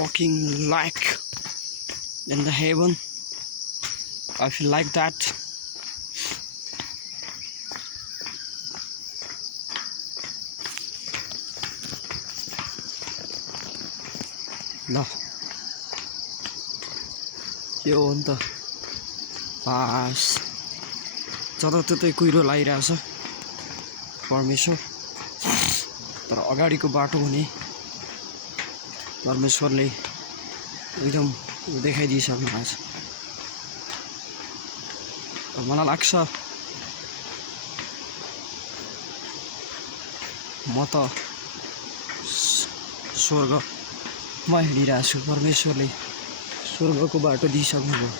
walking like in the heaven. I feel like that. No. यो हो नि त पास जताततै कुहिरो लागिरहेछ परमेश्वर तर अगाडिको बाटो हुने परमेश्वरले एकदम देखाइदिइसक्नु भएको छ। मलाई लाग्छ म त स्वर्गमा हिँडिरहेको छु। परमेश्वरले स्वर्गको बाटो दिइसक्नुभयो।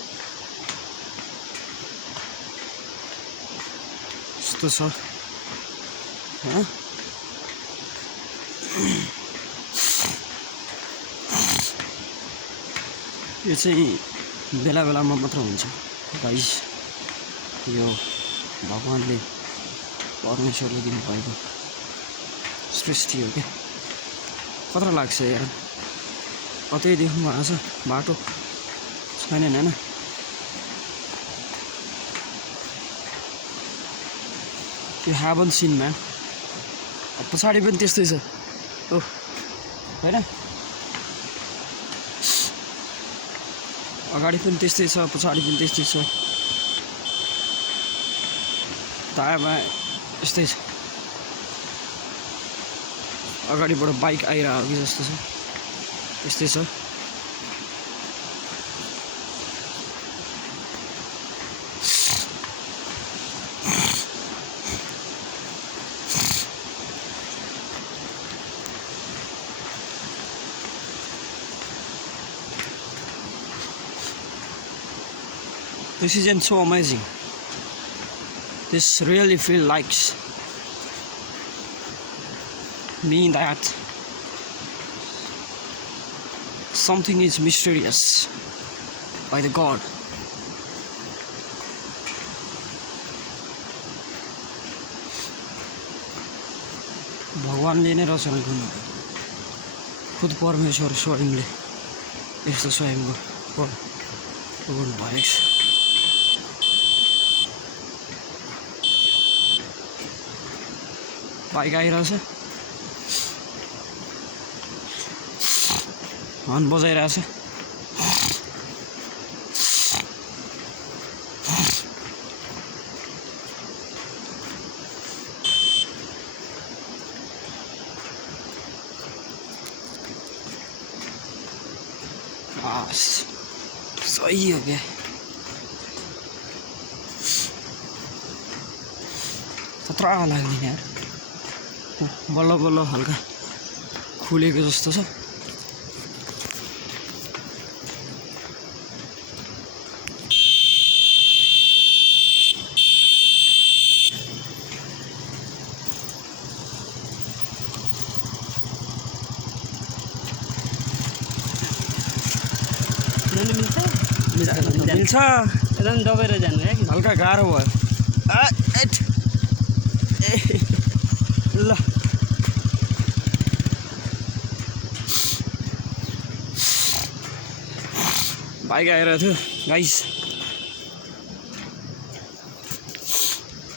यस्तो छ यो चाहिँ बेला बेलामा मात्र हुन्छ गाइस। यो भगवानले परमेश्वरले दिनुभएको सृष्टि हो क्या। कत्रो लाग्छ यार, कतै देख्नु भएको छ बाटो छैन हैन। You haven't seen man. पछाडि पनि त्यस्तै छ ओ हैन, अगाडि पनि त्यस्तै छ पछाडि पनि त्यस्तै छ, दायाँमा यस्तै छ। अगाडिबाट बाइक आइरहेको कि जस्तो छ, यस्तै छ। This isn't so amazing. This really feels like me that something is mysterious by the God. भगवानले नै रचना गर्नुभयो, खुद परमेश्वर स्वयंले यस्तो स्वयं गर्नुभएको छ। बाइक आइरहेछ, हर्न बजाइरहेछ। सही हो क्या। खतरा लाग्ने यार, बल्ल बल्ल हल्का खुलेको जस्तो छ। मिल्छ एकदम दबेर जानु है, हल्का गाह्रो भयो। ल बाइक आइरहेको थियो गाइस।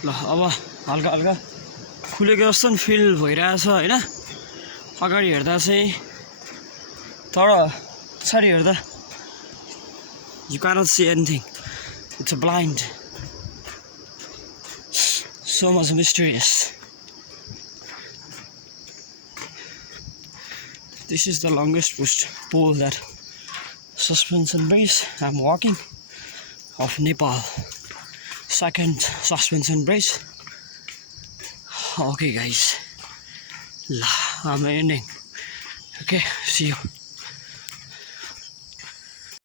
ल अब हल्का हल्का खुलेको जस्तो नि फिल भइरहेछ होइन। अगाडि हेर्दा चाहिँ, तर पछाडि हेर्दा you cannot see anything. It's a blind. So much mysterious. This is the longest pole that suspension bridge I'm walking of Nepal. Second suspension bridge. Okay guys, I'm ending. Okay, see you.